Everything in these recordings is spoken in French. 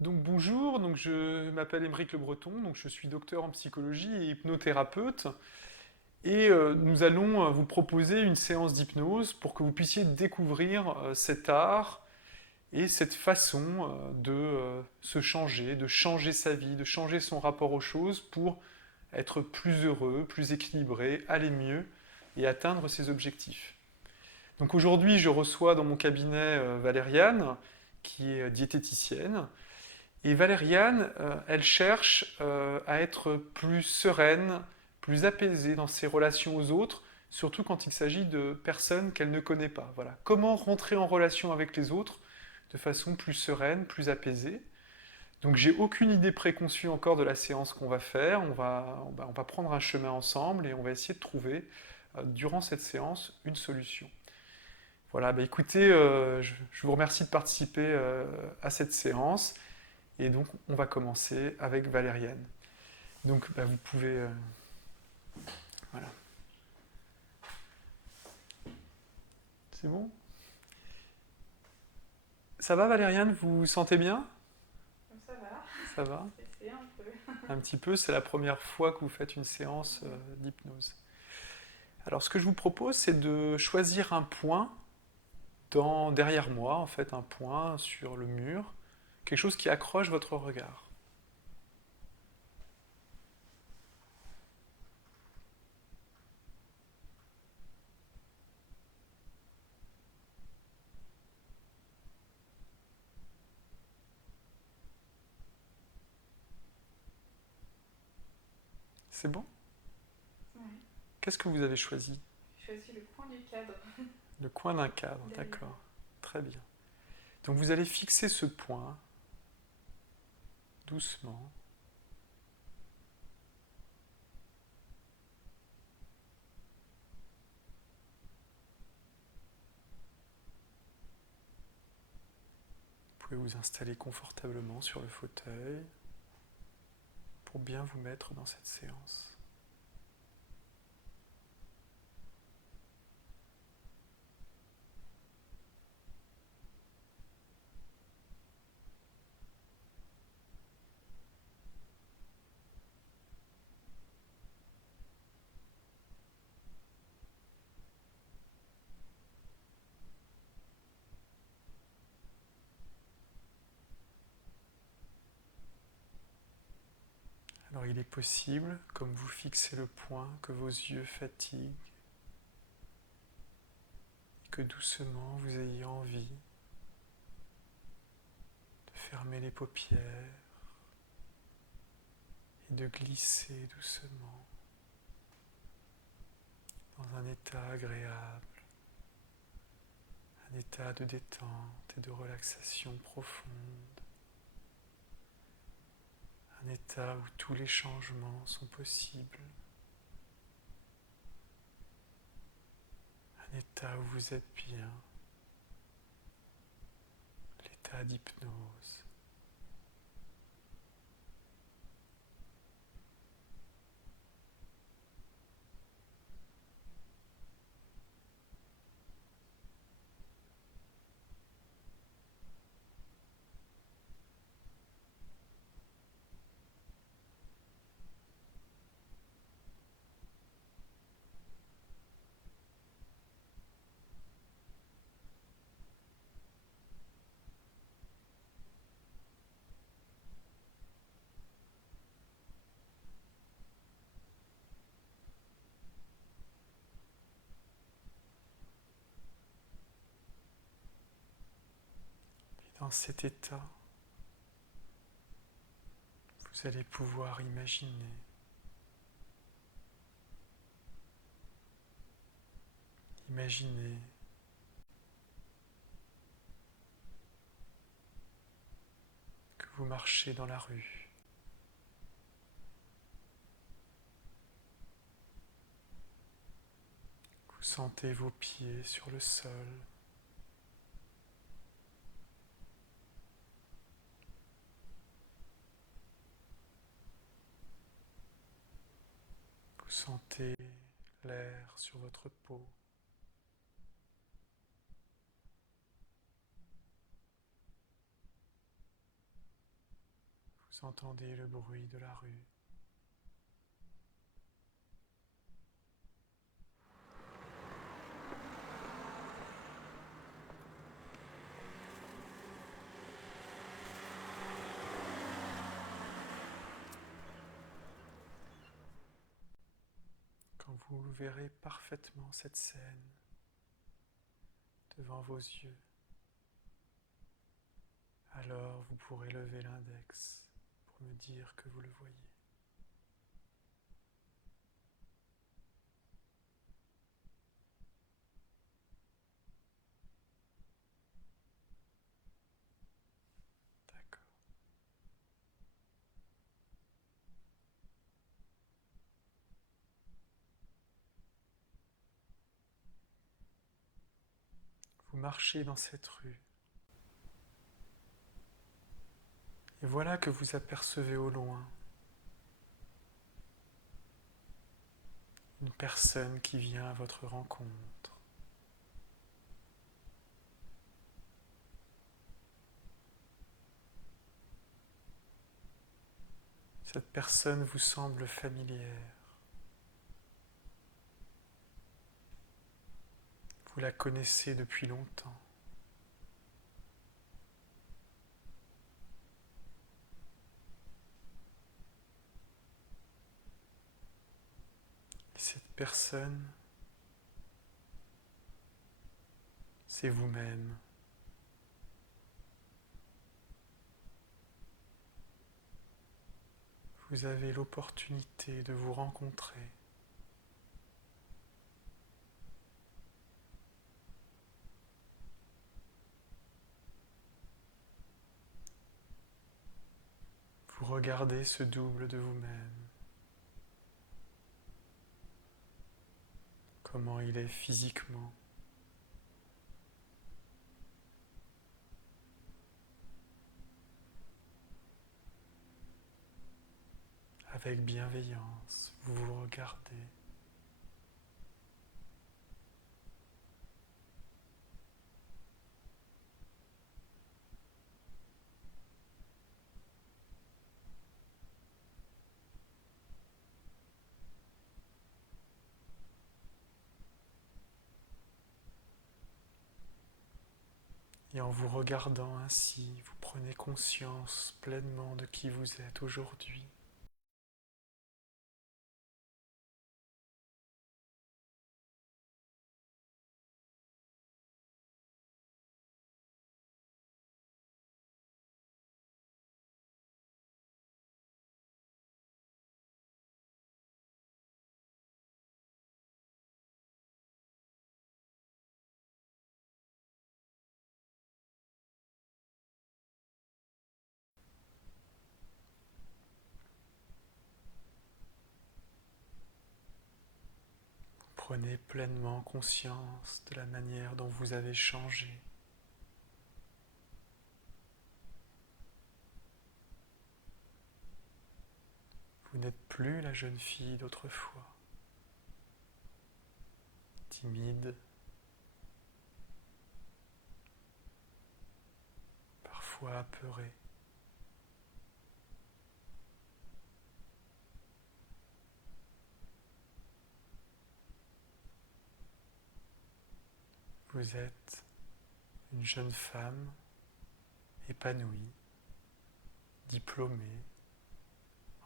Donc bonjour, donc je m'appelle Émeric Le Breton, donc je suis docteur en psychologie et hypnothérapeute et nous allons vous proposer une séance d'hypnose pour que vous puissiez découvrir cet art et cette façon de se changer, de changer sa vie, de changer son rapport aux choses pour être plus heureux, plus équilibré, aller mieux et atteindre ses objectifs. Donc aujourd'hui, je reçois dans mon cabinet Valériane, qui est diététicienne. Et Valériane, elle cherche à être plus sereine, plus apaisée dans ses relations aux autres, surtout quand il s'agit de personnes qu'elle ne connaît pas. Voilà. Comment rentrer en relation avec les autres de façon plus sereine, plus apaisée. Donc j'ai aucune idée préconçue encore de la séance qu'on va faire. On va prendre un chemin ensemble et on va essayer de trouver, durant cette séance, une solution. Voilà, bah écoutez, je vous remercie de participer à cette séance. Et donc, on va commencer avec Valériane. Donc, bah, vous pouvez. Voilà. C'est bon? Ça va, Valériane? Vous vous sentez bien? Ça va, Ça va? stressé un peu. Un petit peu, c'est la première fois que vous faites une séance d'hypnose. Alors, ce que je vous propose, c'est de choisir un point derrière moi, en fait, un point sur le mur, quelque chose qui accroche votre regard. C'est bon? Ouais. Qu'est-ce que vous avez choisi? J'ai choisi le coin du cadre Le coin d'un cadre, derrière. d'accord. Très bien. Donc, vous allez fixer ce point doucement. Vous pouvez vous installer confortablement sur le fauteuil pour bien vous mettre dans cette séance. Alors il est possible, comme vous fixez le point, que vos yeux fatiguent et que doucement vous ayez envie de fermer les paupières et de glisser doucement dans un état agréable, un état de détente et de relaxation profonde, un état où tous les changements sont possibles, un état où vous êtes bien, l'état d'hypnose. Et dans cet état, vous allez pouvoir imaginer que vous marchez dans la rue. Vous sentez vos pieds sur le sol. Vous sentez l'air sur votre peau. Vous entendez le bruit de la rue. Quand vous verrez parfaitement cette scène devant vos yeux, alors vous pourrez lever l'index pour me dire que vous le voyez. D'accord. Vous marchez dans cette rue et voilà que vous apercevez au loin une personne qui vient à votre rencontre. Cette personne vous semble familière. Vous la connaissez depuis longtemps. Et cette personne, c'est vous-même. Vous avez l'opportunité de vous rencontrer. Vous regardez ce double de vous-même, comment il est physiquement. Avec bienveillance, vous vous regardez. Et en vous regardant ainsi, vous prenez conscience pleinement de qui vous êtes aujourd'hui. Prenez pleinement conscience de la manière dont vous avez changé. Vous n'êtes plus la jeune fille d'autrefois, timide, parfois apeurée. Vous êtes une jeune femme épanouie, diplômée,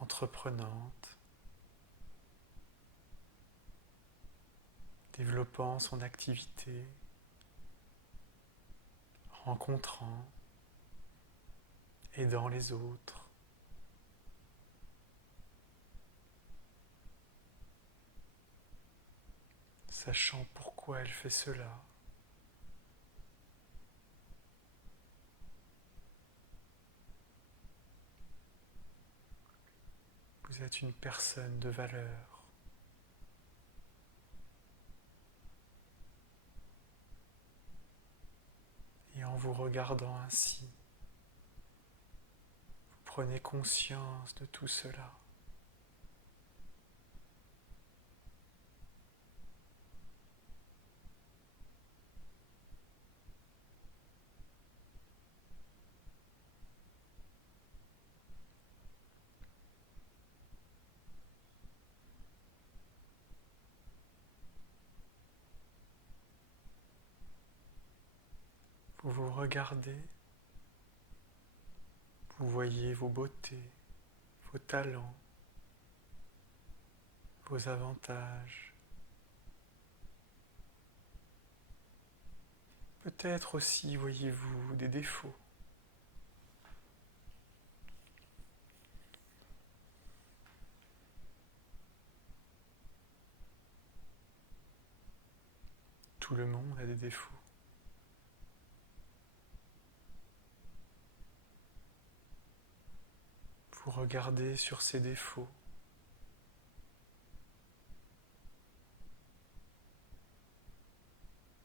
entreprenante, développant son activité, rencontrant, aidant les autres. Sachant pourquoi elle fait cela. Vous êtes une personne de valeur. Et en vous regardant ainsi, vous prenez conscience de tout cela. Vous vous regardez, vous voyez vos beautés, vos talents, vos avantages. Peut-être aussi voyez-vous des défauts. Tout le monde a des défauts. Vous regardez sur ces défauts.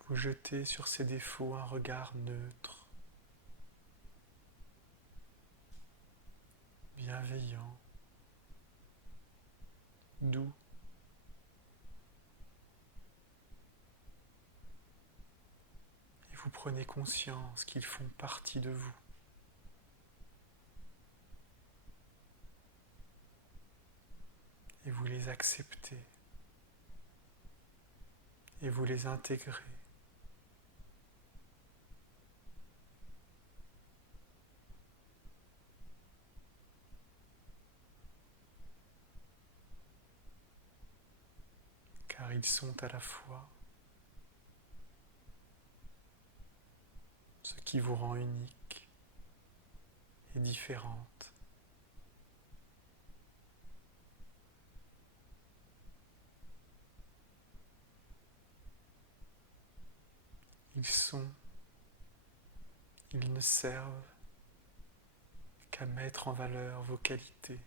Vous jetez sur ces défauts un regard neutre, bienveillant, doux. Et vous prenez conscience qu'ils font partie de vous. Et vous les acceptez. Et vous les intégrez. Car ils sont à la fois ce qui vous rend unique et différente. Ils ne servent qu'à mettre en valeur vos qualités.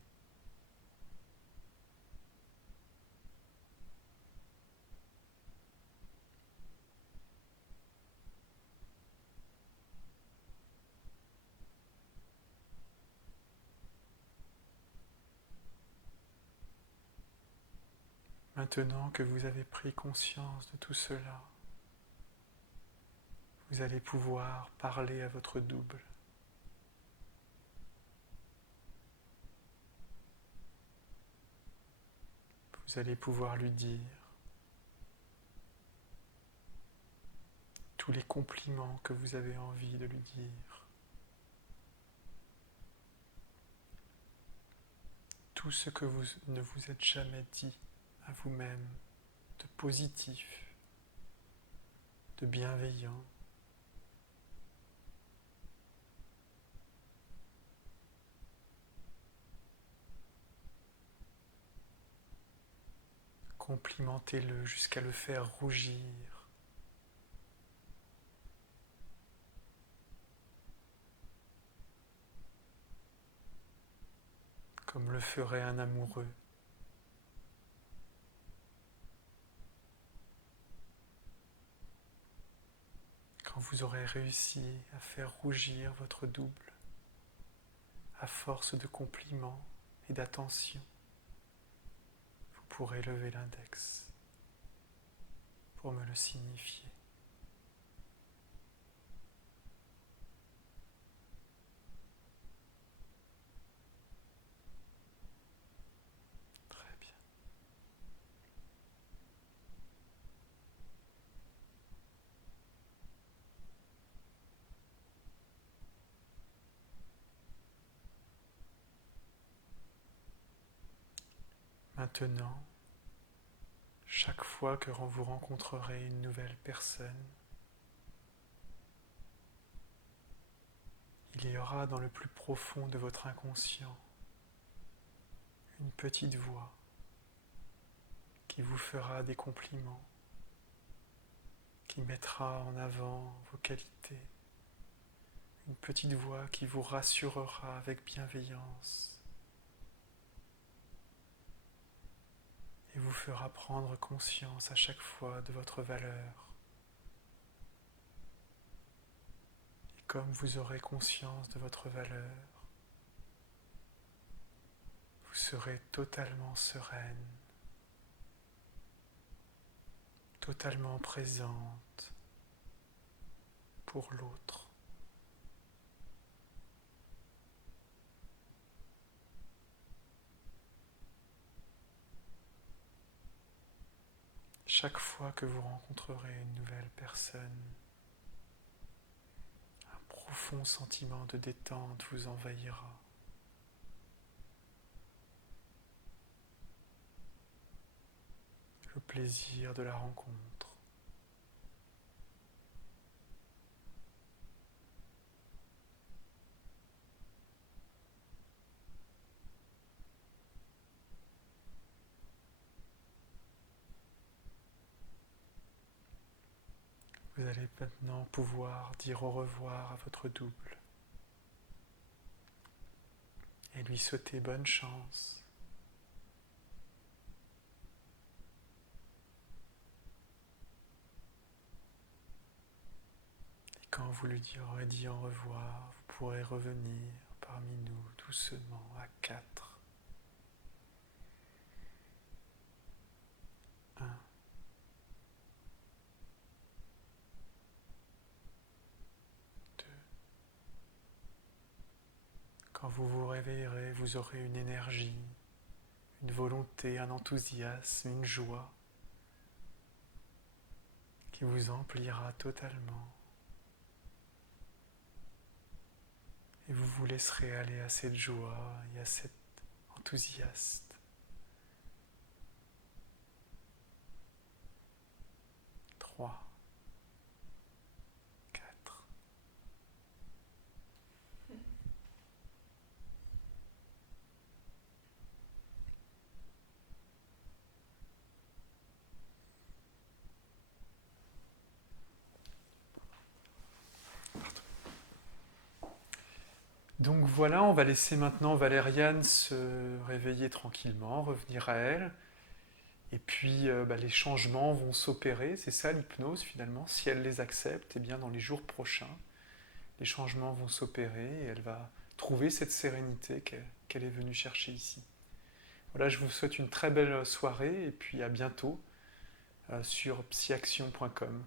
Maintenant que vous avez pris conscience de tout cela, vous allez pouvoir parler à votre double. Vous allez pouvoir lui dire tous les compliments que vous avez envie de lui dire. Tout ce que vous ne vous êtes jamais dit à vous-même de positif, de bienveillant. Complimentez-le jusqu'à le faire rougir. Comme le ferait un amoureux. Quand vous aurez réussi à faire rougir votre double, à force de compliments et d'attention, vous pourrez lever l'index pour me le signifier. Très bien. Maintenant, chaque fois que vous rencontrerez une nouvelle personne, il y aura dans le plus profond de votre inconscient une petite voix qui vous fera des compliments, qui mettra en avant vos qualités, une petite voix qui vous rassurera avec bienveillance et vous fera prendre conscience à chaque fois de votre valeur. Et comme vous aurez conscience de votre valeur, vous serez totalement sereine, totalement présente pour l'autre. Chaque fois que vous rencontrerez une nouvelle personne, profond sentiment de détente vous envahira. Le plaisir de la rencontre. Vous allez maintenant pouvoir dire au revoir à votre double et lui souhaiter bonne chance. Et quand vous lui aurez dit au revoir, vous pourrez revenir parmi nous doucement à 4. 1. Quand vous vous réveillerez, vous aurez une énergie, une volonté, un enthousiasme, une joie qui vous emplira totalement. Et vous vous laisserez aller à cette joie et à cet enthousiasme. 3, 4. Donc voilà, on va laisser maintenant Valériane se réveiller tranquillement, revenir à elle. Et puis les changements vont s'opérer, c'est ça l'hypnose finalement. Si elle les accepte, eh bien dans les jours prochains, les changements vont s'opérer et elle va trouver cette sérénité qu'elle est venue chercher ici. Voilà, je vous souhaite une très belle soirée et puis à bientôt sur psyaction.com.